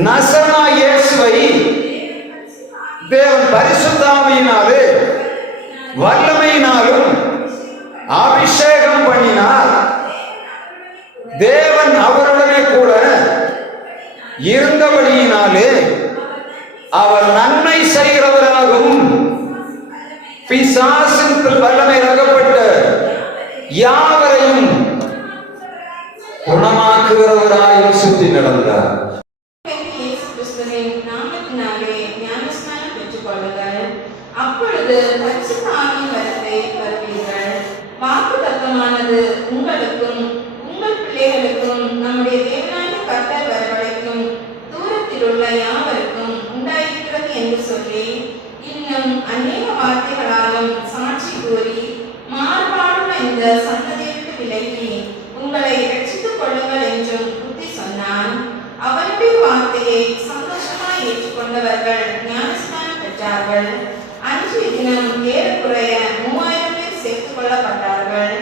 நசரேயனாகிய இயேசுவை தேவன் பரிசுத்த ஆவியினாலே வல்லமையினாலும் அபிஷேகம் பண்ணினார். தேவன் அவருடனே கூட இருந்தபடியினாலே அவர் நன்மை செய்கிறவராகவும் பிசாசின் வல்லமை அகப்பட்ட யாவரையும் குணமாக்குகிறவராயும் சுற்றி நடந்தார். அப்பொழுது பரிசுத்த ஆவியின் வரத்தை பெறுவீர்கள். வாக்குத்தத்தமானது உங்களுக்கும் உங்கள் பிள்ளைகளுக்கும் நம்முடைய தேவனாகிய கர்த்தர் வரவழைக்கும் தூரத்தில் உள்ள யாவருக்கும் உண்டாயிருக்கிறது என்று சொல்லி இன்னும் அநேக வார்த்தைகளாலும் சாட்சி கூறி மாறுபாடுள்ள இந்த சந்ததியை விட்டு விலகி உங்களை ரட்சித்துக் கொள்ளுங்கள் என்றும் புத்தி சொன்னான். அவருடைய வார்த்தையை சந்தோஷமாய் ஏற்றுக்கொண்டவர்கள் ஞானஸ்நானம் பெற்றார்கள். அன்றைய தினம் ஏறக்குறைய 3000 பேர் சேர்த்துக் கொள்ளப்பட்டார்கள்.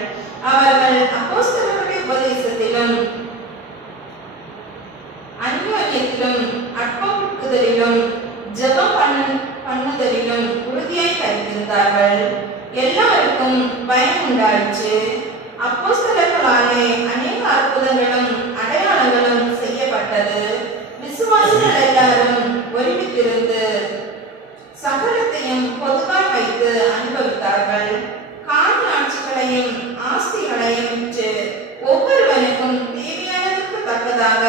அவர்கள் அப்போஸ்தலருடைய உபதேசத்திலும் அந்யோன்யத்திலும் அற்புதலிலும் ஜெபம் பண்ணுதலிலும் உறுதியாய் கருத்திருந்தார்கள். எல்லாருக்கும் பயம் உண்டாயிற்று. அப்போஸ்தலர்களாலே அநேக அற்புதங்களும் அடையாளங்களும் செய்யப்பட்டது. விசுவாசிகள் எல்லாரும் ஒருமித்திருந்து சகலத்தையும் பொதுவாய் வைத்து அனுபவித்தார்கள். காணியாட்சிகளையும் ஆஸ்திகளையும் விற்று ஒவ்வொருவனுக்கும் தேவையானதற்கு தக்கதாக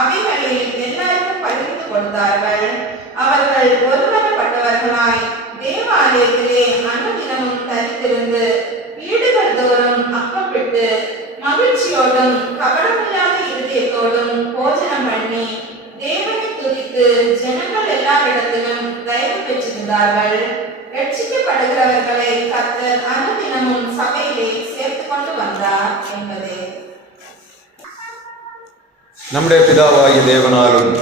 அவைகளில் எல்லாருக்கும் பகிர்ந்து கொடுத்தார்கள். அவர்கள் ஒருவரப்பட்டவர்களாய் தேவாலயத்திலே அனுதினமும் தரித்திருந்து வீடுகள் தோறும் அப்பம் விட்டு மகிழ்ச்சியோடும் கபடமில்லாத இருதயத்தோடும் போஜனம் பண்ணி தேவனை துதித்து ஜனங்கள் எல்லாரிடத்திலும் தயவு பெற்றிருந்தார்கள். ரட்சிக்கப்படுகிறவர்களை கர்த்தர் அனுதினமும் சபையிலே சேர்த்துக் கொண்டு வந்தார் என்பதே. நம்முடைய பிதாவாகிய தேவனாலும்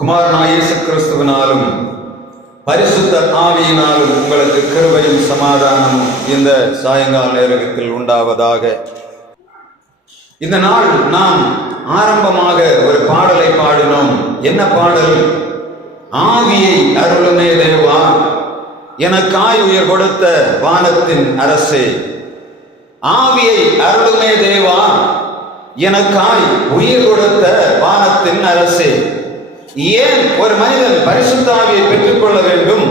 குமாரனாகிய இயேசு கிறிஸ்துவினாலும் பரிசுத்த ஆவியினாலும் உங்களுக்கு கிருபையும் சமாதானமும் இந்த சாயங்கால நேரத்தில் உண்டாவதாக. இந்த நாள் நாம் ஆரம்பமாக ஒரு பாடலை பாடினோம். என்ன பாடல்? ஆவியை அருளுமே தேவா, எனக்காய் உயிர் கொடுத்த வானத்தின் அரசே. ஆவியை அருளுமே தேவா, எனக்காய் உயிர் கொடுத்த வானத்தின் அரசே. ஏன் ஒரு மனிதன் பரிசுத்த ஆவியை பெற்றுக்கொள்ள வேண்டும்?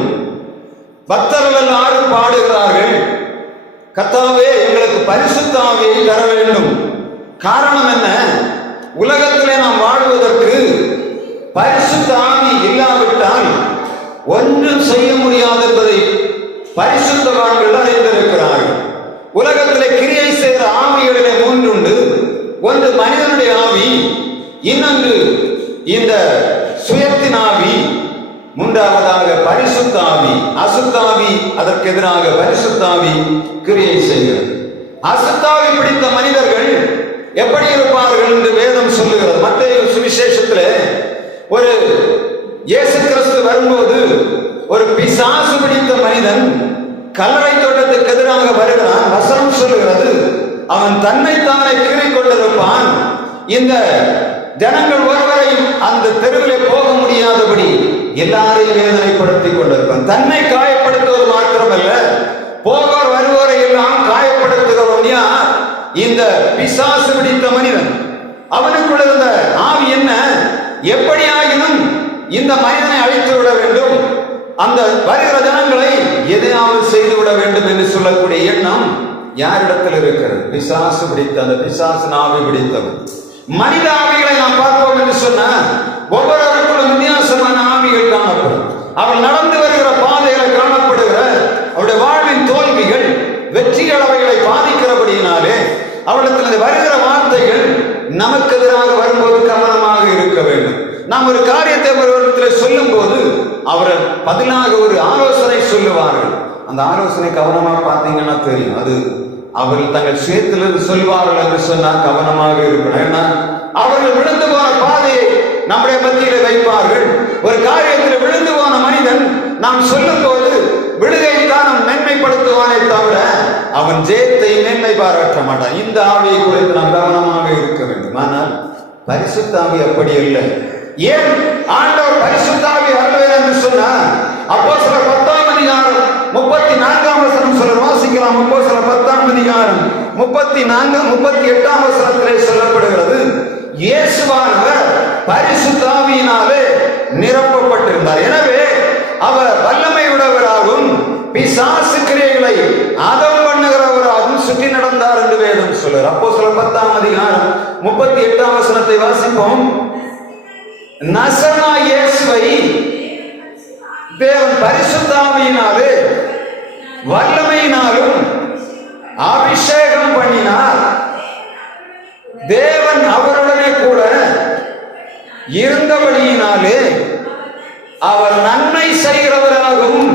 பக்தர்கள் எல்லாரும் பாடுகிறார்கள், கர்த்தாவே எங்களுக்கு பரிசுத்த ஆவியை தர வேண்டும். காரணம் என்ன? உலகத்திலே நாம் வாழ்வதற்கு பரிசுத்த ஆவி இல்லாவிட்டால் ஒன்றும் செய்ய முடியாது என்பதை பரிசுத்தவான்கள் அறிந்திருக்கிறார்கள். உலகத்திலே கிரியை செய்கிற ஆவிகளிலே 3 உண்டு. ஒன்று மனிதனுடைய ஆவி, இன்னொன்று இந்த சுயத்தின் ஆவி, மூன்றாவதாக பரிசுத்த ஆவி. அசுத்த ஆவி அதற்கு எதிராக பரிசுத்த ஆவி கிரியை செய்கிறது. அசுத்த ஆவி பிடித்த மனிதர்கள் எப்படி இருப்பார்கள் என்று வேதம் சொல்லுகிறது. மத்தேயு சுவிசேஷத்திலே ஒரு இயேசு கிறிஸ்து வரும்போது ஒரு பிசாசு பிடித்த மனிதன் கல்லறை தோட்டத்துக்கு எதிராக வருகிறான். வசனம் சொல்லுகிறது, அவன் தன்னைத்தானே கீறிக் கொண்டிருப்பான். இந்த ஜனங்கள் ஒருவரையும் அந்த தெருவிலே போக முடியாதபடி எல்லாரையும் வேதனைப்படுத்திக் கொண்டிருப்பான். தன்னை காயப்படுத்துவது மாத்திரமல்ல, போவோர் வருவோரை எல்லாம் காயப்படுத்துகிறவன் யார்? இந்த பிசாசு பிடித்த மனிதன். அவனுக்குள்ள இருந்த ஆவி என்ன? எப்படியாயினும் இந்த மனிதனை அழித்து விட வேண்டும், அந்த வருகிற ஜனங்களை எதையாவது செய்து விட வேண்டும் என்று சொல்லக்கூடிய எண்ணம் யாரிடத்தில் இருக்கிறது? பிசாசு பிடித்த, அந்த பிசாசு ஆவி பிடித்தவன். மனித ஆவிகளை நாம் பார்ப்போம் என்று சொன்ன ஒவ்வொருவருக்குள்ளும் வித்தியாசமான ஆவிகள் காணப்படும். அவள் நடந்து வருகிற பாதைகளை காணப்படுகிற அவருடைய வாழ்வின் தோல்விகள் வெற்றிகள் அவைகளை பாதிக்கிறபடியினாலே அவளிடத்தில் வருகிற வார்த்தைகள் நமக்கு எதிராக வரும்போது கவனமாக இருக்க வேண்டும். நாம் ஒரு காரியத்தை ஒருவரிடத்தில் சொல்லும் போது அவர்கள் பதிலாக ஒரு ஆலோசனை சொல்லுவார்கள். அந்த ஆலோசனை கவனமாக பார்த்தீங்கன்னா தெரியும், அது அவர்கள் தங்கள் சுயத்திலிருந்து சொல்வார்கள் என்று சொன்னால் கவனமாக இருக்கணும். ஏன்னா அவர்கள் விழுந்து போன பாதையை நம்முடைய மத்தியில் வைப்பார்கள். ஒரு காரியத்தில் விழுந்து போன மனிதன் நாம் சொல்லும் போது விடுகைத்தான் மேன்மைப்படுத்துவானே தவிர அவன் ஜெயத்தை மேன்மை பாராட்ட மாட்டான். இந்த ஆவியை குறித்து நாம் கவனமாக இருக்க வேண்டும். ஆனால் பரிசுத்த ஆவி அப்படி இல்லை. ஏன் ஆண்டவர் பரிசுத்த ஆவி அருள்வேன் என்று சொன்னார்? அப்போஸ்தலர் 10ஆம் அதிகாரம் 34ஆம் வசனம் சொல்ல வாசிக்கலாம். அப்போஸ்தலர் 10ஆம் அதிகாரம் 38ஆம் வசனத்திலே சொல்லப்படுகிறது, இயேசுவானவர் பரிசுத்த ஆவியினாலே நிரப்பப்பட்டிருந்தார். எனவே அவர் வல்லமை உடையவராகவும் பிசாசு கிரியைகளை அதம் பண்ணுகிறவராகவும் சுற்றி நடந்தார் என்று வேதம் சொல்லுகிறார். அப்போஸ்தலர் 10ஆம் அதிகாரம் 38ஆம் வசனத்தை வாசிப்போம். நசரேயனாகிய இயேசுவை தேவன் பரிசுத்த ஆவியினாலே வல்லமையினாலும் அபிஷேகம் பண்ணினார். தேவன் அவருடனே கூட இருந்தபடியினாலே அவர் நன்மை செய்கிறவராகவும்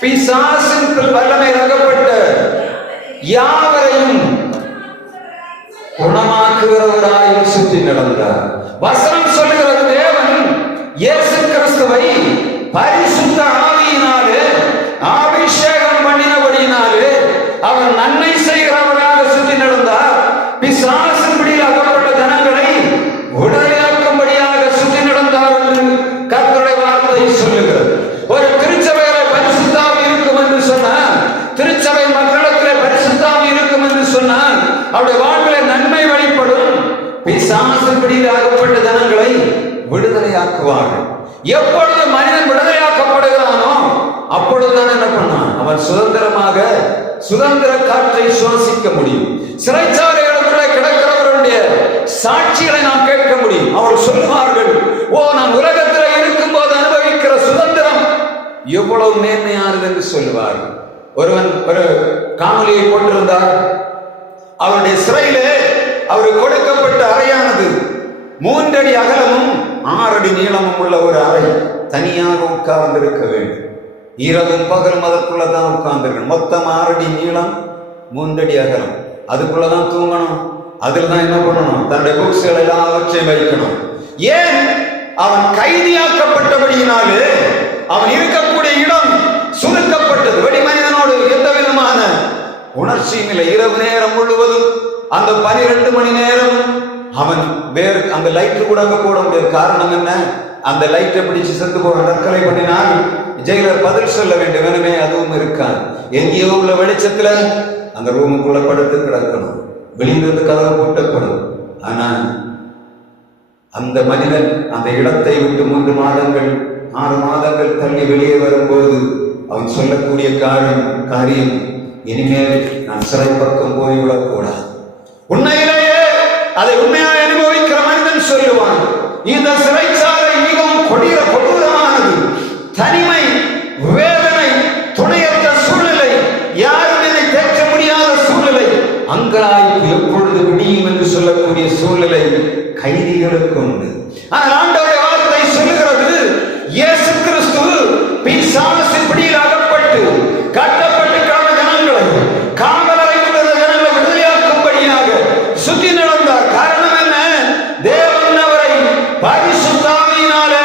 பிசாசின் வல்லமை அகப்பட்ட யாவரையும் குணமாக்குகிறவராய் சுற்றி நடந்தார். வசனம் சொல்லுகிறது, தேவன் இயேசு கிறிஸ்துவை பரிசுத்த ஆவியினாலே அபிஷேகம் பண்ணினபடியினாலே அவர் நன்மை செய்கிறவராக சுற்றி நடந்தார். பிசாசின் பிடியில் அகப்பட்ட ஜனங்களை விடுதலையாக்கும்படியாக சுற்றி நடந்தார் என்று கர்த்தருடைய வார்த்தை சொல்லுகிறது. ஒரு திருச்சபையிலே பரிசுத்த ஆவி இருக்கும் என்று சொன்னார், திருச்சபை மக்களிடத்திலே பரிசுத்த ஆவி இருக்கும் என்று சொன்னார், அவருடைய வாழ்விலே நன்மை வெளிப்படும். பிசாசின் பிடியில் அகப்பட்ட ஜனங்களை விடுதலையாக்குவார்கள். எப்பொழுது மனிதன் விடுதலையாக்கப்படுகிறானோ அப்பொழுதுதான் என்ன பண்ணான்? அவன் சுதந்திர காற்றை சுவாசிக்க முடியும். சிறைச்சாலைகளுக்குள்ளே கிடக்கிறவர்களுடைய சாட்சிகளை நாம் கேட்க முடியும். அவர் சொல்லுவார்கள், ஓ, நான் உலகத்தில் இருக்கும் போது அனுபவிக்கிற சுதந்திரம் எவ்வளவு மேன்மையானது என்று சொல்லுவார்கள். ஒருவன் ஒரு காணொலியை போட்டிருந்தார். அவருடைய சிறையிலே அவருக்கு கொடுக்கப்பட்ட அறையானது 3 அடி அகலமும் 6 அடி நீளமும் உள்ள ஒரு அறை. தனியாக உட்கார்ந்திருக்க வேண்டும். இரவும் பகலும் அதற்குள்ளதான் உட்கார்ந்திருக்கணும். மொத்தம் 6 அடி நீளம், 3 அடி அகலம். அதுக்குள்ளதான் தூங்கணும். அதில் தான் என்ன பண்ணணும்? தன்னுடைய புக்ஸ்கள் எல்லாம் அவற்றை வைக்கணும். ஏன்? அவன் கைதியாக்கப்பட்டபடியினாலே அவன் இருக்கக்கூடிய இடம் சுருக்கப்பட்டது. வெடி மனிதனோடு எந்த விதமான உணர்ச்சியும் இல்லை. இரவு நேரம் முழுவதும் அந்த 12 மணி நேரம் அவன் வேறு அந்த லைட்டு கூட அங்க போட முடியாது. காரணம் என்ன? அந்த லைட்டை பிடிச்சு செத்து போற தற்கொலை பண்ணினால் ஜெயிலர் பதில் சொல்ல வேண்டும். எனவே அதுவும் இருக்காது. எங்கேயோ உள்ள வெளிச்சத்துல அந்த ரூமுக்குள்ள படுத்து கிடக்கணும். வெளியிலிருந்து கதவு போட்டப்படும். ஆனால் அந்த மனிதன் அந்த இடத்தை விட்டு 3 மாதங்கள் 6 மாதங்கள் தள்ளி வெளியே வரும்போது அவன் சொல்லக்கூடிய காரியம், இனிமேல் நான் சிறை பக்கம் போய்விடக்கூடாது. உண்மையிலேயே அதை உண்மையாக அனுபவிக்கிற மனிதன் சொல்லுவான், இந்த சிறைச்சாலை மிகவும் கொடூரமானது. தனிமை, வேதனை, துணையற்ற சூழ்நிலை, யாரும் இதை தேற்ற முடியாத சூழ்நிலை, அங்கலாய்ப்பு எப்பொழுது விடியும் என்று சொல்லக்கூடிய சூழ்நிலை கைதிகளுக்கு உண்டு. ஆனால் ஆண்டவருடைய வார்த்தை சொல்லுகிறது, இயேசு கிறிஸ்து பிசாசின் பிடியில் அகப்பட்டு கட்டப்பட்டு கிடந்த ஜனங்களை, காவலறையில் இருந்த ஜனங்களை விடுதலையாக்கும்படியாக சுற்றி நடந்தார். காரணம் என்ன? தேவன் அவரை பரிசுத்த ஆவியினாலே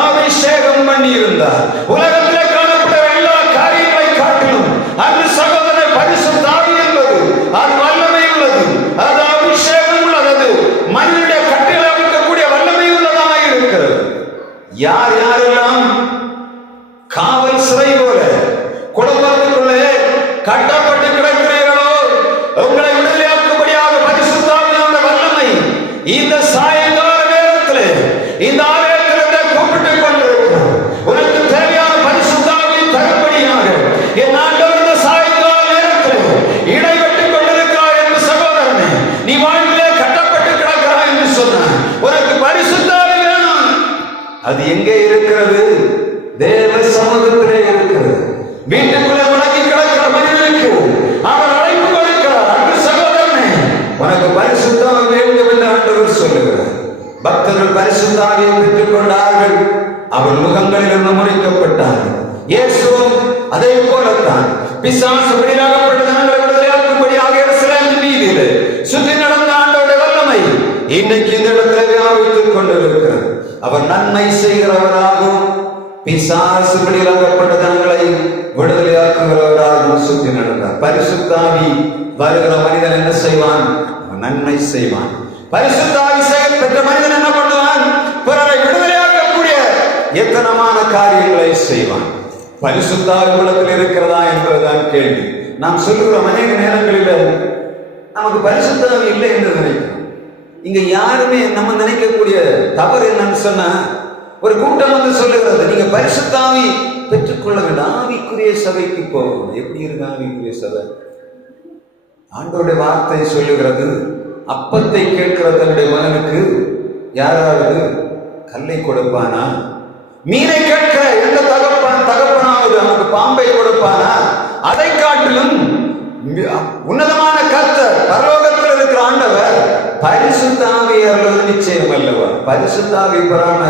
அபிஷேகம் பண்ணி இருந்தார். உலகத்திலே காணப்பட்ட எல்லா காரியங்களை காட்டிலும் அந்த சகோதர பரிசுத்த ஆவி என்பது அது வல்லமை உள்ளது, அது அபிஷேகம் உள்ளது, அது மனிதனுடைய கட்டில அமைக்கக்கூடிய வல்லமை உள்ளதாக இருக்கிறது. யாரெல்லாம் காவல் சிறை போல குடும்பத்துக்குள்ளே கட்டப்பட்டு கிடக்கிறீர்களோ, உங்களை விடுதலையாக்கும்படியாக பரிசுத்த ஆவியானவர் வல்லமை இந்த சாயங்கால நேரத்திலே இந்த ஆலயத்திலிருந்து கூப்பிட்டுக் கொண்டிருக்கிறார். உனக்கு தேவையான பரிசுத்த ஆவியை தரும்படியாக என் ஆண்டவர் இந்த சாயங்கால நேரத்திலே இடைவெட்டுக் கொண்டிருக்கிறார் என்று சகோதரனே, நீ வாழ்விலே கட்டப்பட்டு கிடக்கிறாய் என்று சொன்னார். உனக்கு பரிசுத்த ஆவி வேணும். அது எங்கே இருக்கிறது? தேவ சமூகத்திலே இருக்கிறது. வீட்டுக்குள்ளே முடங்கி கிடக்கிற மனிதனுக்கு அவர் அழைப்பு கொடுக்கிறார். அன்று சகோதரனே, உனக்கு பரிசுத்த ஆவி வேண்டும் என்று ஆண்டவர் சொல்லுகிறார். பக்தர்கள் பரிசுத்த ஆவியை பெற்றுக் கொண்டார்கள். அவர் முகங்களிலிருந்து முறிக்கப்பட்டார்கள். இயேசுவும் அதே போலத்தான் பிசாசு பிடியிலாகப்பட்ட ஜனங்களை விடுதலையாக்கும்படியாக எருசலேமின் வீதியிலே சுற்றி நடந்த ஆண்டவருடைய வல்லமை இன்றைக்கு இந்த இடத்திலே வியாபித்துக் கொண்டிருக்கிறது. அவர் நன்மை செய்கிறவராகவும் பிசாசு பிடியிலாகப்பட்ட ஜனங்களை விடுதலையாக்குகிறவராகவும் சுற்றி நடந்தார். பரிசுத்த ஆவி வருகிற மனிதன் என்ன செய்வான்? அவன் நன்மை செய்வான். பரிசுத்த ஆவி பெற்ற மனிதன் என்ன பண்ணுவான்? எத்தனமான காரியங்களை செய்வான். பரிசுத்த ஆவியில் இருக்கிறதா என்பதுதான் கேள்வி. நாம் சொல்லுகிறோம் அநேக நேரங்களில் நமக்கு பரிசுத்த ஆவி இல்லை என்று நினைக்கிறோம். இங்க யாருமே நம்ம நினைக்கக்கூடிய தவறு என்னன்னு சொன்னா, ஒரு கூட்டம் வந்து சொல்லுகிறது நீங்க பரிசுத்த ஆவி பெற்றுக்கொள்ள வேண்டும், ஆவிக்குரிய சபைக்கு போகணும். எப்படி இருக்கு ஆவிக்குரிய சபை? ஆண்டவருடைய வார்த்தை சொல்லுகிறது, அப்பத்தை கேட்கிற தன்னுடைய மகனுக்கு யாராவது கல்லை கொடுப்பானா? மீனை கேட்கிற எந்த தகப்பனாவது அவனுக்கு பாம்பை கொடுப்பானா? அதை காட்டிலும் உன்னதமான கர்த்தர் பரலோகத்தில் இருக்கிற ஆண்டவர் பரிசுத்த ஆவியை அருள்வது நிச்சயம் அல்லவா? பரிசுத்த ஆவி பெறாம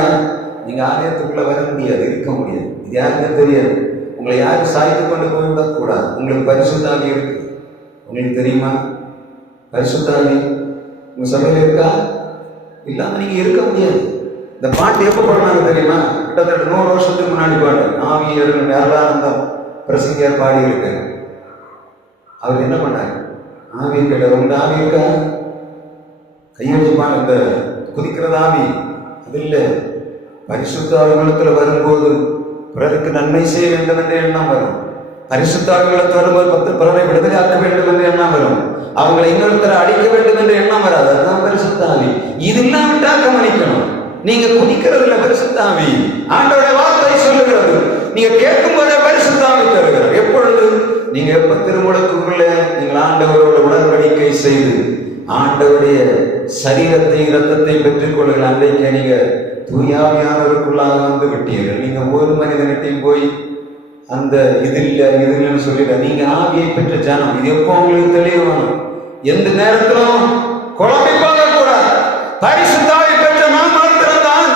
நீங்க ஆலயத்துக்குள்ள வர முடியாது, இருக்க முடியாது. இது யாருக்கும் தெரியாது. உங்களை யாரும் சாய்த்து கொண்டு போய்விடக் கூடாது. உங்களுக்கு பரிசுத்த ஆவி இருக்கு. உங்களுக்கு தெரியுமா? பரிசுத்த ஆவி உங்க சபையில் இருக்கா? இல்லாம நீங்க இருக்க முடியாது. இந்த பாட்டு எப்ப பாடினாங்க தெரியுமா? கிட்டத்தட்ட 100 வருஷத்துக்கு முன்னாடி பாடு. ஆவி அருளானந்தம் பிரசங்கியார் பாடி இருக்கு. அவர் என்ன பண்ணாரு? ஆவி கேட்ட உங்க ஆவி இருக்கா? கையெழுப்பாங்க. இந்த குதிக்கிறது ஆவி அது இல்லை. பரிசுத்த ஆவிகளத்துல வரும்போது பிறருக்கு நன்மை செய்ய வேண்டும் என்ற எண்ணம் வரும். பரிசுத்த ஆவிகளத்தில் வரும்போது பிறரை விடுதலை ஆக்க வேண்டும் என்ற எண்ணம் வரும். அவங்களை இன்னொருத்தரை அழிக்க வேண்டும் என்ற எண்ணம் வராது. அதுதான் பரிசுத்த ஆவி. இது இல்லாவிட்டா கவனிக்கணும். நீங்க குதிக்கிறது இல்லை பரிசுத்த ஆவி. ஆண்டவருடைய வார்த்தை சொல்லுகிறது, நீங்க கேட்கும் போதே பரிசுத்த ஆவி தருகிறார். எப்பொழுது? நீங்க எப்ப திருமுழுக்குள்ள நீங்கள் ஆண்டவரோட உடன்படிக்கை செய்து ஆண்டவருடைய சரீரத்தை இரத்தத்தை பெற்றுக் கொள்ளுங்கள். அன்றைக்கு நீங்க தூயாவியானவருக்குள்ளாக வந்து விட்டீர்கள். நீங்க ஒரு மனிதனிட்டையும் போய் அந்த இது இல்லைன்னு சொல்லிட. நீங்க ஆவியை பெற்ற ஜனம். இது எப்போ உங்களுக்கு தெளிவானும். எந்த நேரத்திலும் குழம்பி போக கூடாது. பரிசுத்த ஆவி பெற்ற நாம் மாத்திரம்தான்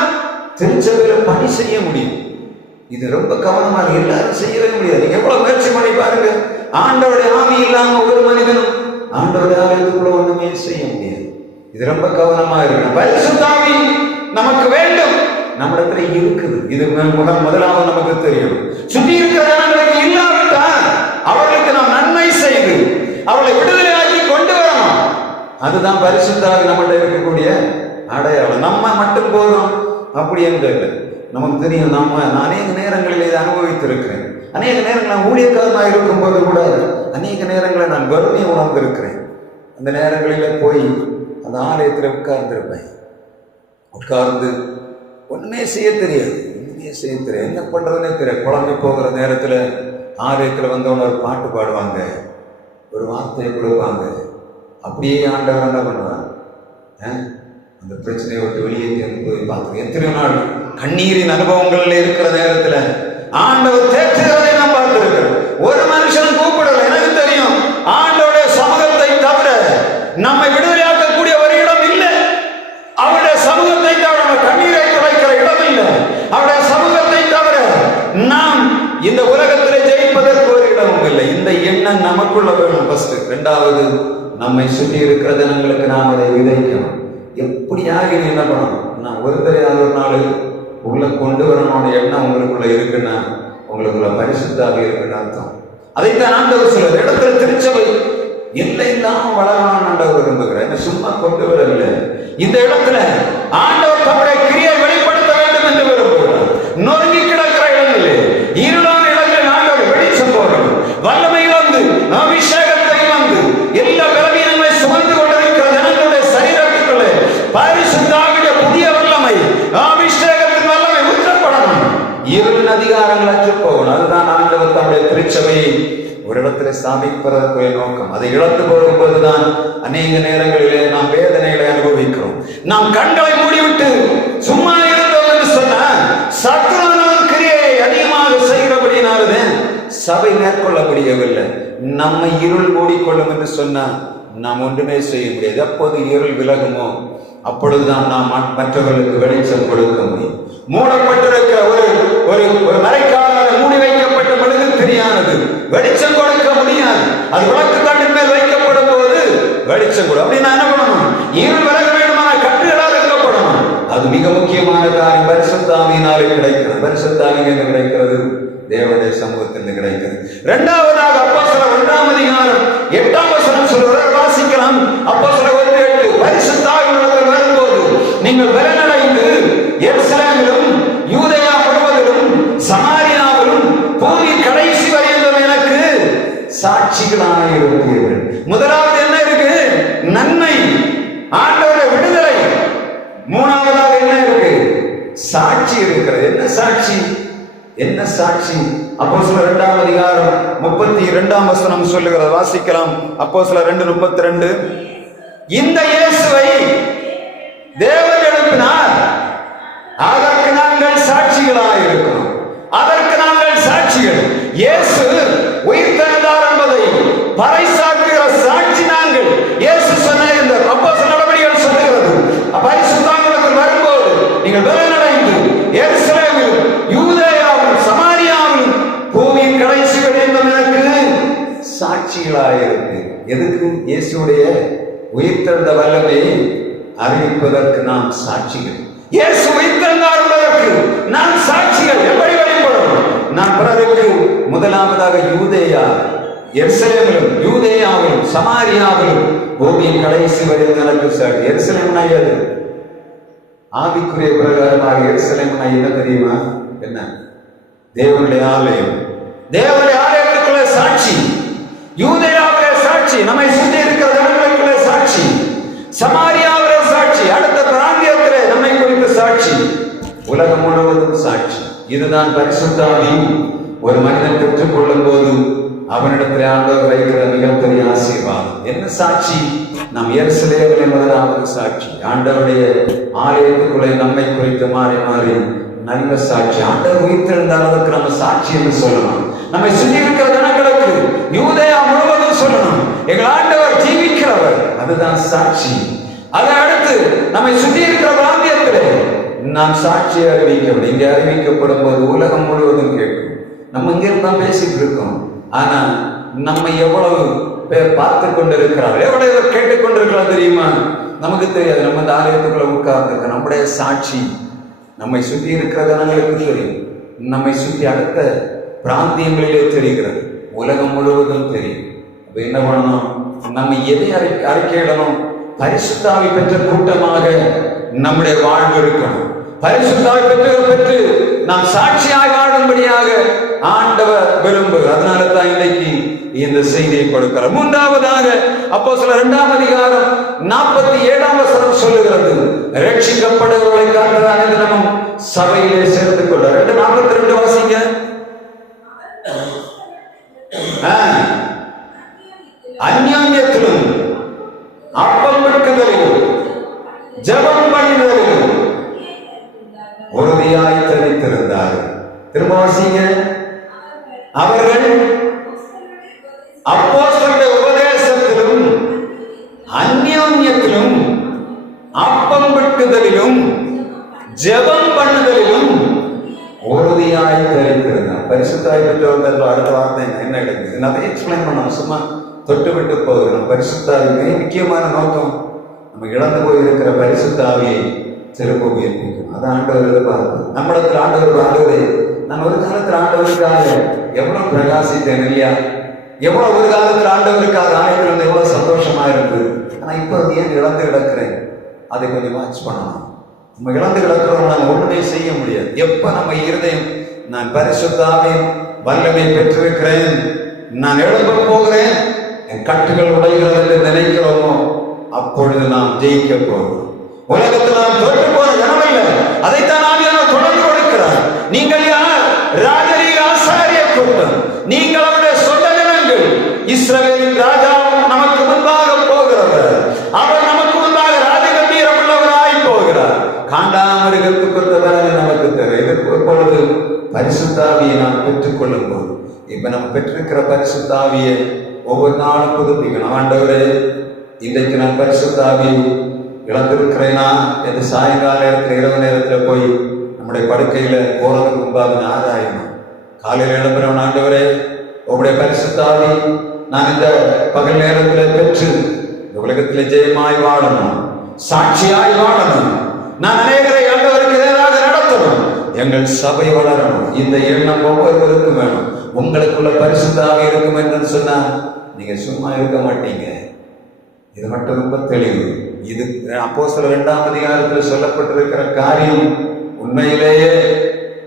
திருச்சபையில பணி செய்ய முடியும். இது ரொம்ப கவனமாக எல்லாரும் செய்யவே முடியாது. நீங்க எவ்வளவு முயற்சி பண்ணி பாருங்க. ஆண்டவருடைய ஆவி இல்லாம ஒரு மனிதனும் ஆண்டவருடைய ஆவியத்துக்குள்ள ஒண்ணுமே செய்ய முடியாது. இது ரொம்ப கவனமா இருக்கணும். பரிசுத்த ஆவி நமக்கு வேண்டும், நம்மிடத்துல இருக்குது. இது முதலாவது நமக்கு தெரியும். சுற்றி இருக்கிற ஜனங்களுக்கு இல்லாவிட்டால் அவர்களுக்கு நாம் நன்மை செய்து அவர்களை விடுதலையாக்கி கொண்டு வரணும். அதுதான் பரிசுத்த ஆவி நம்மகிட்ட இருக்கக்கூடிய அடையாளம். நம்ம மட்டும் போதும் அப்படி என்று இல்லை. நமக்கு தெரியும். நான் அநேக நேரங்களில் இதை அனுபவித்திருக்கிறேன். அநேக நேரங்கள் நான் ஊழியக்காரனாக இருக்கும் போது கூட அநேக நேரங்களில் நான் வறுமையை உணர்ந்திருக்கிறேன். அந்த நேரங்களில் போய் அந்த ஆலயத்தில் உட்கார்ந்துருப்பேன். உட்கார்ந்து ஒன்றுமே செய்ய தெரியாது. என்ன பண்றதுன்னே தெரியாது. குழம்பு போகிற நேரத்தில் ஆலயத்தில் வந்தவங்க ஒரு பாட்டு பாடுவாங்க, ஒரு வார்த்தையை கொடுப்பாங்க. அப்படியே ஆண்டவர் என்ன பண்ணுவாங்க, அந்த பிரச்சனையை விட்டு வெளியே போய் பார்த்து எத்தனை நாள் கண்ணீரின் அனுபவங்கள்ல இருக்கிற நேரத்தில் ஆண்டவர் தேற்றுகிறதை நான் பார்த்திருக்கிறேன். ஒரு மனுஷன் கூப்பிடல. எனக்கு தெரியும் ஆண்டவருடைய சமூகத்தை தவிர நம்மை விடுதலையாக்கக்கூடிய ஒரு இடம் இல்லை. அவருடைய சமூகத்தை தவிர நம்ம கண்ணீரை துடைக்கிற இடம் இல்லை. அவருடைய சமூகத்தை தவிர நாம் இந்த உலகத்திலே ஜெயிப்பதற்கு ஒரு இடமும் இல்லை. இந்த எண்ணம் நமக்குள்ள வேணும் ஃபர்ஸ்ட். இரண்டாவது, நம்மை சுற்றி இருக்கிற ஜனங்களுக்கு நாம் அதை விதைக்கணும். எப்படியாக என்ன பண்ணணும்? நான் ஒருத்தரையாவது ஒரு நாள் உள்ள கொண்டு வரணும்னு எண்ணம் உங்களுக்குள்ள இருக்குன்னா உங்களுக்குள்ள பரிசுத்த ஆவி இருக்குன்னு அர்த்தம். அதைத்தான் ஆண்டவர் சொல்ற இடத்துல திருச்சபை எல்லை இல்லாம வளரணும்னு ஆண்டவர் விரும்புகிறார். என்ன சும்மா கொண்டு வரவில்லை. இந்த இடத்துல ஆண்டவர் தம்முடைய கிரியை வெளிப்படுத்த வேண்டும் என்று விரும்புகிறார். நொறுங்கி கிடக்கிற இடங்களிலே, இருளான இடங்களில் ஆண்டவர் வெளிச்சம் போகணும். வல்லமை வந்து அபிஷேகத்தை வந்து எல்லா பலவீனங்களை சுமந்து கொண்டிருக்கிற ஜனங்களுடைய சரீரத்துக்குள்ளே பரிசுத்த ஆவியுடைய புதிய வல்லமை, அபிஷேகத்தின் வல்லமை ஊற்றப்படணும். இருளின் அதிகாரங்கள் அற்று போகணும். அதுதான் ஆண்டவர் தம்முடைய திருச்சபையை ஒரு இடத்துல ஸ்தாபிப்பதற்குரிய நோக்கம். அதை இழந்து போகும்போதுதான் அநேக நேரங்களிலே நாம் வேதனைகளை அனுபவிக்கிறோம். நாம் கண்களை மூடிவிட்டு சும்மா இருந்தோம் என்று சொன்ன சத்துருவின் கிரியை அதிகமாக செய்கிறபடினால்தான் சபை மேற்கொள்ள முடியவில்லை. நம்மை இருள் மூடிக்கொள்ளும் என்று சொன்னால் நாம் ஒன்றுமே செய்ய முடியாது. எப்போது இருள் விலகுமோ அப்பொழுதுதான் நாம் மற்றவர்களுக்கு வெளிச்சம் கொடுக்க முடியும். மூடப்பட்டிருக்கிற ஒரு மறைக்கால மூடி வைக்கப்பட்ட மெழுகு தெரியானது வெளிச்சம் கொடுக்க முடியாது. அது விளக்கு தண்டின் மேல் வைக்கப்படும் போது வெளிச்சம் கூட. அப்படின்னா என்ன பண்ணணும்? இருள் விலக வேண்டுமான கட்டுகளால் இருக்கப்படணும். அது மிக முக்கியமான காரியம். பரிசுத்த ஆவியினாலே கிடைக்கிறது. பரிசுத்த ஆவி என்று கிடைக்கிறது, தேவனுடைய சமூகத்தில் கிடைக்கிறது. இரண்டாவதாக அப்போஸ்தலர் 1ஆம் அதிகாரம் 8ஆம் வசனம் சொல்கிறார். வாசிக்கலாம். அப்போஸ்தலர் 1:8. பரிசுத்த ஆவி வரும்போது நீங்கள் பலனடைந்து எருசலேமிலும் யூதேயா முழுவதும் சாட்சி இருக்கிறது. என்ன சாட்சி? என்ன சாட்சி? அப்போஸ்தலர் 2ஆம் அதிகாரம் 32ஆம் வசனம் சொல்லுகிறது. வாசிக்கலாம். அப்போஸ்தலர் 2:32. இந்த இயேசுவை தேவன் எழுப்பினார், அதற்கு நாங்கள் சாட்சிகளாய் இருக்கிறோம். அதற்கு நாங்கள் சாட்சிகள். இயேசு உயிர்த்தெழுந்தார் என்பதை பறைசாற்றுகிற சாட்சி நாங்கள். இயேசு சொன்ன இந்த அப்போஸ்தலர் நடவடிக்கைகள் சொல்லுகிறது, பரிசுத்தாவியில் வரும்போது நீங்கள் பலனடைந்து எருசலேமில் யூதேயாவிலும் சமாரியாவிலும் பூமியின் கடைசி வரைக்கும் எனக்கு சாட்சிகளாயிருக்கு. எதுக்கு? இயேசுடைய உயிர்த்தெழுந்த வல்லமையை அறிவிப்பதற்கு நாம் சாட்சிகள். இயேசு உயிர்த்தெழுந்தார் என்பதற்கு நாம் சாட்சிகள். எப்படி வெளிப்படும்? நான் பிறருக்கு முதலாவதாக யூதேயா, எருசலேமிலும் யூதேயாவிலும் சமாரியாவிலும் பூமியின் கடைசி வரையில் எனக்கு சாட்சி. எருசலேம்னா எது? ஆவிக்குரிய பிரகாரமாக எருசலேம்னா என்ன தெரியுமா? என்ன? தேவனுடைய ஆலயம். தேவனுடைய ஆலயத்துக்குள்ள சாட்சி, யூதேயாவிலே சாட்சி, நம்மை சுற்றி இருக்கிற இடங்களுக்குள்ளே சாட்சி, சமாரியாவிலே சாட்சி, அடுத்த பிராந்தியத்திலே நம்மை குறித்து சாட்சி, உலகம் முழுவதும் சாட்சி. இதுதான் பரிசுத்த ஆவி ஒரு மனிதன் பெற்றுக் கொள்ளும் போது அவனிடத்தில் ஆண்டவர் வைக்கிற மிகப்பெரிய ஆசீர்வாதம். என்ன சாட்சி? நாம் எருசலேமில் என்பதாவது சாட்சி. ஆண்டவருடைய ஆலயத்துக்குள்ளே நம்மை குறித்து மாறி மாறி நல்ல சாட்சி. ஆண்டவர் உயிர்த்தெழுந்தால் அதற்கு நம்ம சாட்சி என்று சொல்லணும். நம்மை சுற்றி இருக்கிற ஜனங்களுக்கு யூதேயா முழுவதும் சொல்லணும், எங்கள் ஆண்டவர் ஜீவிக்கிறவர். அதுதான் சாட்சி. அதை அடுத்து நம்மை சுற்றி இருக்கிற பிராந்தியத்திலே நாம் சாட்சியை அறிவிக்க. இங்கே அறிவிக்கப்படும் போது உலகம் முழுவதும் கேட்கும். நம்ம இங்கிருந்து தான் பேசிட்டு இருக்கோம், ஆனா நம்ம எவ்வளவு பேர் பார்த்து கொண்டிருக்கிறார், எவ்வளவு பேர் கேட்டுக்கொண்டிருக்கிறார் தெரியுமா? நமக்கு தெரியாது. நம்ம இந்த ஆலயத்துக்குள்ள உட்கார்ந்துருக்க நம்முடைய சாட்சி நம்மை சுற்றி இருக்கிற ஜனங்களுக்கு தெரியும், நம்மை சுற்றி அடுத்த பிராந்தியங்களிலே தெரிகிறது, உலகம் முழுவதும் தெரியும். அப்ப என்ன பண்ணணும்? நம்ம எதை அறிக்கையிடணும்? பரிசுத்த ஆவி பெற்ற கூட்டமாக நம்முடைய வாழ்வு இருக்கணும். பரிசுத்த ஆவி பெற்று நாம் சாட்சியாய் வாழும்படியாக ஆண்டவர் விரும்புகிறார். அதனால தான் இன்னைக்கு இந்த செய்தியை கொடுக்கிறார். மூன்றாவதாக அப்போஸ்தலர் 2ஆம் அதிகாரம் 47ஆம் வசனம் சொல்லுகிறது, ரட்சிக்கப்படுகிறவர்களை காட்டுறாங்க தினமும் சபையிலே சேர்த்துக் கொள்ள. 2:42 வாசிங்க. அந்யோன்யத்திலும் அப்பம் விற்குதலிலும் ஜெபம் பண்ணுதலிலும் உறுதியாய் தரித்திருந்தார். திரும்ப வாசிங்க. அவர்கள் அப்போஸ்தலருடைய உபதேசத்திலும் அந்யோன்யத்திலும் அப்பம் விற்குதலிலும் ஜெபம் பண்ணுதலிலும் உறுதியாய் தரித்திருந்தார். பரிசுத்தாய் பெற்றவர்கள் அடுத்த வார்த்தை என்ன கிடைக்குது? நான் அதை எக்ஸ்பிளைன் பண்ணணும், சும்மா தொட்டு விட்டு போகிறோம். பரிசுத்தாவி மிக முக்கியமான நோக்கம் நம்ம இழந்து போயிருக்கிற பரிசுத்தாவியை திரும்ப உயர்த்திக்கணும். அது ஆண்டவர் எதிர்பார்ப்பு. நம்மளுக்கு ஆண்டவர் ஆண்டவரே, நான் ஒரு காலத்தில் ஆண்டவருக்காக எவ்வளவு பிரகாசித்தேன் இல்லையா? எவ்வளவு ஒரு காலத்தில் ஆண்டவருக்காக ஆயத்தில் இருந்து எவ்வளவு சந்தோஷமா இருந்தது. ஆனா இப்போ அது ஏன் இழந்து கிடக்கிறேன்? அதை கொஞ்சம் வாட்ச் பண்ணணும். நம்ம இழந்து கிடக்கிறோம், நம்ம ஒண்ணுமே செய்ய முடியாது. எப்ப நம்ம இருதயம் நான் பரிசுத்தாவின் வல்லமை பெற்றிருக்கிறேன், நான் எழும்ப போகிறேன், என் கட்டுகள் உடைகிறது என்று நினைக்கிறோமோ அப்பொழுது நாம் ஜெயிக்க போகிறோம். உலகத்தில் நாம் தோற்று போன ஜனம் இல்லை, அதைத்தான் ஆவியானவர் தொடர்ந்து கொடுக்கிறார். நீங்கள் யார்? ராஜரீக ஆசாரிய கூட்டம், நீங்கள் அவருடைய சொந்த ஜனங்கள். இஸ்ரவேலின் ராஜா நமக்கு முன்பாக போகிறவர், அவர் நமக்கு முன்பாக ராஜகம்பீரம் உள்ளவராய் போகிறார். காண்டாமிருகத்துக்கு நமக்கு தேவை. இதற்கு இப்பொழுது பரிசுத்தாவியை நாம் பெற்றுக்கொள்ளும் போது, இப்ப நம்ம பெற்றிருக்கிற பரிசுத்தாவியை ஒவ்வொரு நாளும் புதுப்பிக்கணும். ஆண்டவரே, இன்றைக்கு நான் பரிசுத்தாவியை இழந்திருக்கிறேனா என்று சாயங்கால நேரத்தில் இரவு நேரத்தில் போய் நம்முடைய படுக்கையில போறதுக்கு முன்பாக ஆராயணும். காலையில் எழும்புறவன், ஆண்டவரே உங்களுடைய பரிசுத்தாவி நான் இந்த பகல் நேரத்தில் பெற்று இந்த உலகத்தில் ஜெயமாய் வாழணும், சாட்சியாய் வாழணும், நான் அநேகரை ஆண்டவருக்கு எதிராக நடத்தணும், எங்கள் சபை வளரணும். இந்த எண்ணம் ஒவ்வொருவருக்கும் வேணும். உங்களுக்குள்ள பரிசுத்தாவி இருக்கும் என்று சொன்னா நீங்க சும்மா இருக்க மாட்டீங்க. இது மட்டும் ரொம்ப தெளிவு. இது அப்போஸ்தலர் 2ஆம் அதிகாரத்தில் சொல்லப்பட்டிருக்கிற காரியம் உண்மையிலேயே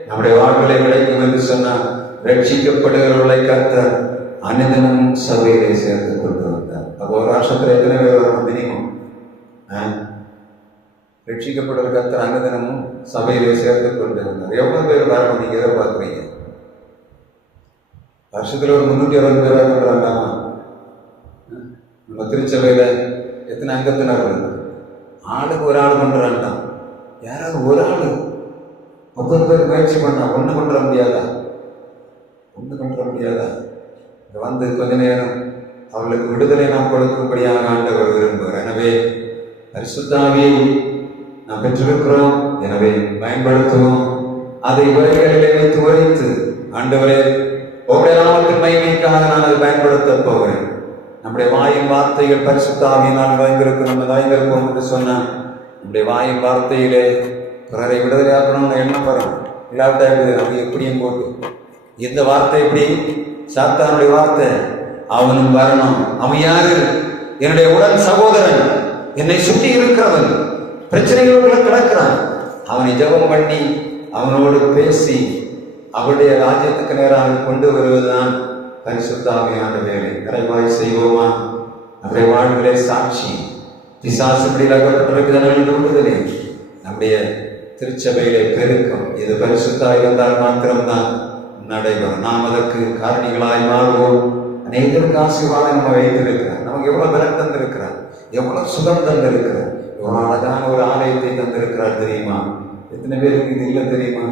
நம்முடைய வாழ்விலே கிடைக்கும் என்று சொன்னால், ரட்சிக்கப்படுகிறவர்களை கர்த்தர் அனுதினம் சபையிலே சேர்த்து கொண்டு வந்தார். அப்போ ஒரு வருஷத்துல எத்தனை பேர் வரணும்? மினிமம் ரட்சிக்கப்படுற கர்த்தர் அங்கதினமும் சபையிலே சேர்த்து கொண்டிருந்தார். எவ்வளவு பேர் வரணும் நீங்க எதிர்பார்க்குறீங்க? வருஷத்துல ஒரு 360 பேராக கொண்டு வந்தாமா? நம்ம திருச்சபையில எத்தனை அங்கத்தினர் ஆளுக்கு ஒரு ஆள் கொண்டு வந்தான். யாராவது ஒரு ஆள் 30 பேர் முயற்சி பண்ணா ஒன்று கொண்டு வர முடியாதா? வந்து கொஞ்ச நேரம் அவளுக்கு விடுதலை நாம் கொடுக்கும்படியாக ஆண்டவர் விரும்புகிறார். எனவே பரிசுத்த ஆவியை நாம் பெற்றிருக்கிறோம், எனவே பயன்படுத்துவோம். அதை வரைகளிலே வைத்து உரைத்து, ஆண்டவரே உங்களுடைய நாமத்தின் மகிமைக்காக நான் அதை பயன்படுத்த போகிறேன். நம்முடைய வாயின் வார்த்தைகள் பரிசுத்த ஆவியினால் வாய்ந்திருப்போம் என்று சொன்னான். நம்முடைய வாயின் வார்த்தையிலே பிறரை விடுதலையாக்கணும்னு எண்ணம் வரணும். இல்லாவிட்டா நம்ம எப்படியும் போட்டு இந்த வார்த்தை எப்படி சாத்தானுடைய வார்த்தை, அவனும் வரணும். அவன் யாரு? என்னுடைய உடன் சகோதரன், என்னை சுற்றி இருக்கிறவன், பிரச்சனைகளுக்குள்ள கிடக்கிறான். அவனை ஜெபம் பண்ணி அவனோடு பேசி அவருடைய ராஜ்யத்துக்கு நேராக கொண்டு வருவதுதான் பரிசுத்த ஆவியான வேலை. நிறைவாய் செய்வோமா? நம்முடைய வாழ்விலே சாட்சி பிசாசுபடியில் அகப்பட்டிருக்கிறார்கள் விடுதலை, நம்முடைய திருச்சபையிலே பெருக்கம், இது பரிசுத்தாய் இருந்தால் மாத்திரம்தான் நடைபெறும். நாம் அதற்கு காரணிகளாய் மாறுவோம். அநேகருக்கு ஆசீர்வாதம் நம்ம வைத்திருக்கிறார். நமக்கு எவ்வளவு பலன் தந்திருக்கிறார், எவ்வளவு சுகம் தந்திருக்கிறார், எவ்வளவு அழகான ஒரு ஆலயத்தை தந்திருக்கிறார் தெரியுமா? எத்தனை பேருக்கு இது இல்லை தெரியுமா?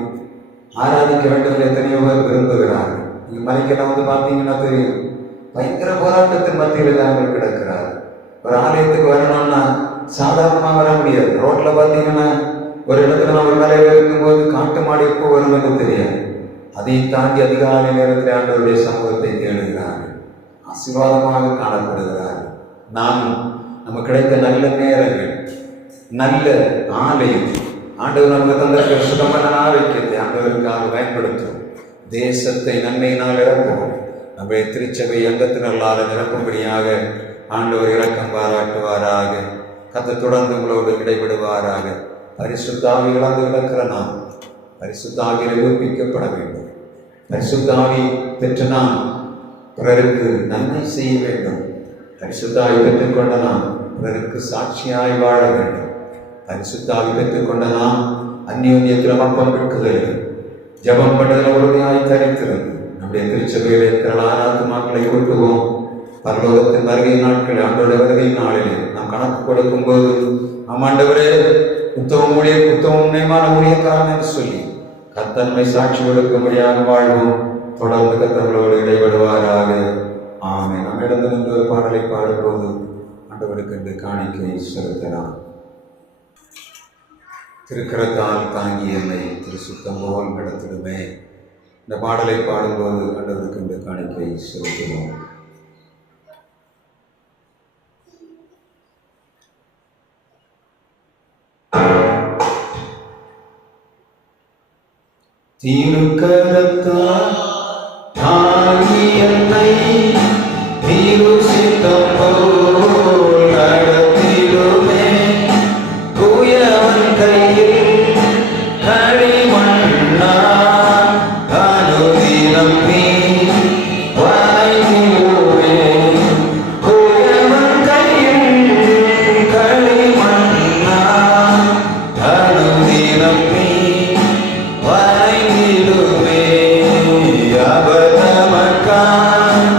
ஆராதிக்க வேண்டும் எத்தனையோ பேர் விரும்புகிறார். நீங்க மலைக்கெல்லாம் வந்து பார்த்தீங்கன்னா தெரியும், பயங்கர போராட்டத்தின் மத்தியில் தாங்கள் கிடக்கிறார். ஒரு ஆலயத்துக்கு வரணும்னா சாதாரணமாக வர முடியாது. ரோட்ல பார்த்தீங்கன்னா ஒரு இடத்துல நம்ம வேலையில் இருக்கும்போது காட்டு மாடு எப்போ வரும்னு தெரியாது. அதை தாண்டி அதிகாலை நேரத்தில் ஆண்டவருடைய சமூகத்தை தேடுகிறார்கள், ஆசீர்வாதமாக காணப்படுகிறார்கள். நாம் நமக்கு கிடைத்த நல்ல நேரங்கள், நல்ல ஆலயம், ஆண்டவர் நமக்கு தந்திருக்கிற சுகமான ஆரோக்கியத்தை ஆண்டவருக்காக பயன்படுத்தும். தேசத்தை நன்மையினால் நிரப்புவோம். நம்முடைய திருச்சபை அங்கத்தினர்களால் நிரப்பும்படியாக ஆண்டவர் இரக்கம் பாராட்டுவாராக. கர்த்தர் தொடர்ந்து உங்களோடு இடைபடுவாராக. பரிசுத்த ஆவி இழந்து கிடக்கிற நாம் பரிசுத்த ஆவியில் உயிர்ப்பிக்கப்பட வேண்டும். பரிசுத்த ஆவி பெற்ற நாம் பிறருக்கு நன்மை செய்ய வேண்டும். பரிசுத்த ஆவி பெற்றுக்கொண்ட நாம் பிறருக்கு சாட்சியாய் வாழ வேண்டும். பரிசுத்த ஆவி பெற்றுக்கொண்ட நாம் அந்நியோன்யத்தில் அப்பம் பெற்றுதல், ஜபம் பண்ணுதல் உறுதியாய் தரித்திருந்து நம்முடைய திருச்சபையிலே திரளான ஆத்துமாக்களை ஊட்டுவோம். பரலோகத்தின் வருகை நாட்கள், ஆண்டோட வருகை நாளிலே நாம் கணக்கு கொடுக்கும் போது நம் ஆண்டவரே உத்தம நியமான ஊழியக்காரன் என்று சொல்லி கர்த்தரை சாட்சி கொடுக்கும்படியாக வாழ்வோம். தொடர்ந்து கர்த்தர்களோடு இடைபடுவாராக. ஆமென். நம்மிடம் நின்று ஒரு பாடலை பாடும்போது ஆண்டவருக்கு என்று காணிக்கை செலுத்தலாம். திருக்கரத்தால் தாங்கி என்னை திரு சுத்தம் போல் நடத்திடுமே. இந்த பாடலை பாடும்போது ஆண்டவருக்கு என்று காணிக்கை செலுத்துவோம். திருக்கரத்தால் தாங்கி என்னை திரு சித்தம் போல் நடத்திடுமே. தூயவன் கையில் களிமண்ணா அனுதினம் நீ வணங்கிடுமே. தூயவன் கையில் களிமண்ணா அனுதினம் நீ வணங்கிடுமே. அபதமக்கான்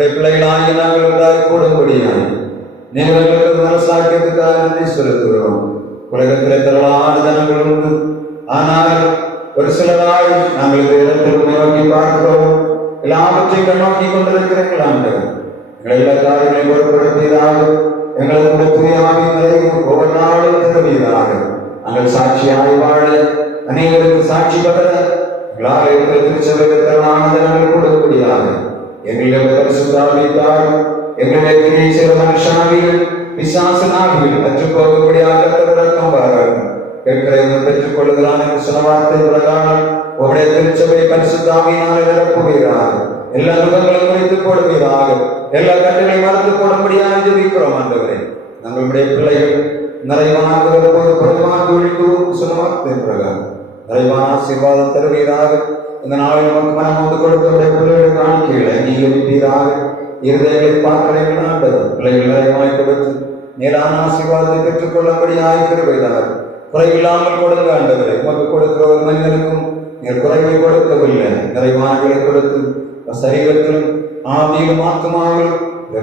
உடைய பிள்ளைகளாகி நாங்கள் உண்டாய் கூடும்படியாய் நீங்கள் எங்களுக்கு மனசாக்கியத்துக்காக நன்றி செலுத்துகிறோம். உலகத்திலே திரளான ஜனங்கள் உண்டு, ஆனால் ஒரு சிலராய் நாங்கள் இந்த இடத்திற்கு நோக்கி பார்க்கிறோம். எல்லாவற்றையும் நோக்கி கொண்டிருக்கிறீர்கள் ஆண்டவர். எங்களை எல்லா காரியங்களையும் பொருட்படுத்தியதாக எங்களுக்கு தூயாவின் நிறைவு ஒவ்வொரு நாளும் தருவீராக. நாங்கள் சாட்சியாய் வாழ, அனைவருக்கு சாட்சி பகர எங்களால் இருக்கிற திருச்சபையில் திரளான ஜனங்கள் கூடக்கூடியாக எங்களுடைய பரிசுத்தாவித்தால் எங்களுடைய கிரியை செய்த மனுஷாவிகள் பிசாசனாவிகள் அற்றுப்போகக்கூடியாக ரத்தம் பாராட்டும் கேட்கிறவர்கள் பெற்றுக் கொள்கிறான் என்று சொன்ன வார்த்தை பிரகாரம் உடைய திருச்சபை பரிசுத்தாவியினால் நிரப்புவீராக. எல்லா முகங்களும் குறைத்து போடுவீராக. எல்லா கட்டுகளையும் மறந்து போடும்படியாக ஜெபிக்கிறோம் ஆண்டவரே. நம்மளுடைய பிள்ளைகள் நிறைவான போது குறைவான ஒழித்து சொன்ன வார்த்தை பிரகாரம் நிறைவான ஆசீர்வாதம் தருவீராக. இந்த நாளில் நமக்கு மனம் வந்து கொடுத்தவருடைய பிள்ளைகளை காணிக்கைகளை அங்கீகரிப்பீராக. இருதயங்களை பார்க்கிறீர்கள் ஆண்டவர். பிள்ளைகள் நிறைவாய் கொடுத்து மேலான ஆசீர்வாதத்தை பெற்றுக்கொள்ளும்படியாக கிருபையாக குறைவில்லாமல் கொடுங்க ஆண்டவரை. உமக்கு கொடுக்கிற ஒரு மனிதனுக்கும் நீர் குறைவை கொடுக்கவில்லை, நிறைவானங்களை கொடுத்து சரீரத்திலும் ஆவியிலும் ஆத்மாவிலும்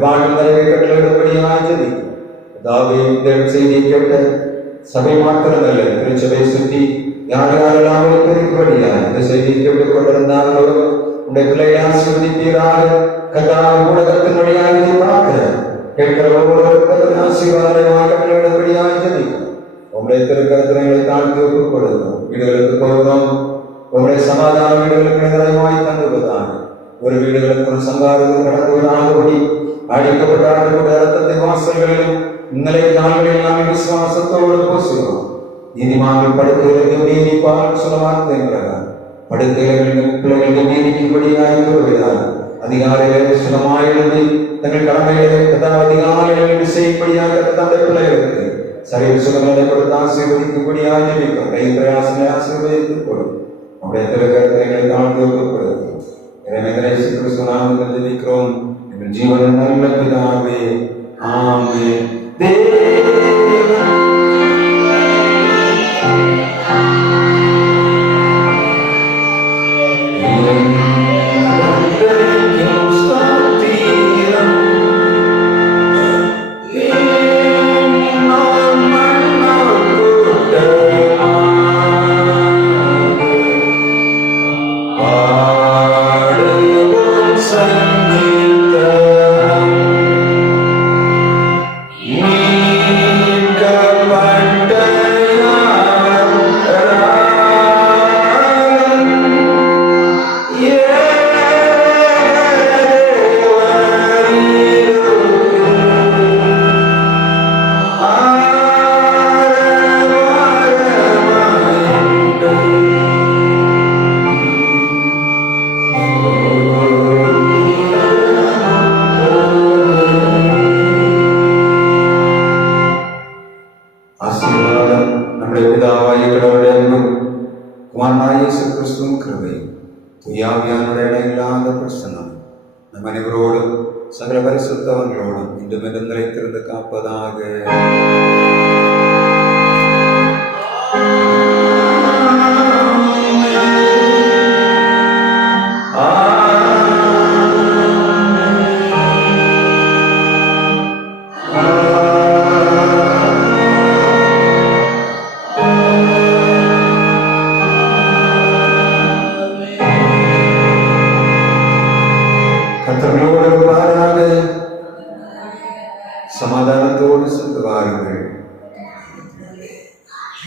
வாழ்வு நிறைவை கட்டளையிடும்படியாக ஜெபிக்கிறோம். அதாவது செய்தியை கேட்ட சபை மாத்திரமல்ல, திருச்சபை சுற்றி யார் யாரெல்லாம் பெருக்கும்படியாக இந்த செய்தியை கேட்டுக் கொண்டிருந்தார்களோ உடைய பிள்ளைகளை ஆசீர்வதிப்பீராக. கர்த்தர் ஊடகத்தின் வழியாக இதை பார்க்கிற கேட்கிற ஒவ்வொருவருக்கும் ஆசீர்வாதமாக கட்டளையிடும்படியாக ஜெபிக்கிறோம். உங்களுடைய திருக்கரத்தினங்களை தாழ்த்தி ஒப்புக் கொடுக்கிறோம். வீடுகளுக்கு போகிறோம். உங்களுடைய சமாதான வீடுகளுக்கு நிறைவாய் தங்குவதாக. ஒரு வீடுகளுக்கு ஒரு சங்காரத்தில் கடந்துவதாகபடி அழிக்கப்பட்ட ரத்தத்தை வாசல்களிலும் நிலை நாள்களில் நாம் விசுவாசத்தோடு பூசுகிறோம். நீதிமான்கள் படுக்கைகளுக்கு நீதிப்பால் சொல்ல வார்த்தை படுக்கைகளின் பிள்ளைகளுக்கு நீதிக்கும்படியாக கூறுகிறார். அதிகாரிகளை சுகமாய் எழுதி தங்கள் கடமைகளை அதிகாரிகள் செய்யும்படியாக தந்தை பிள்ளைகளுக்கு சரீர சுகங்களை கொடுத்து ஆசீர்வதிக்கும்படியாக ஜெபிக்கிறோம். கை பிரயாசங்களை ஆசீர்வதித்துக் கொள்ளும். நம்முடைய திருக்கரங்களை தாழ்ந்து கொடுக்கிறோம். இறைவனை கிறிஸ்து நாமத்தில் ஜெபிக்கிறோம். எங்கள் ஜீவன் நல்ல பிதாவே, ஆமென். சகல பரிசுத்தவங்களோடும் இன்றும் நிலைத்திருந்து காப்பதாக.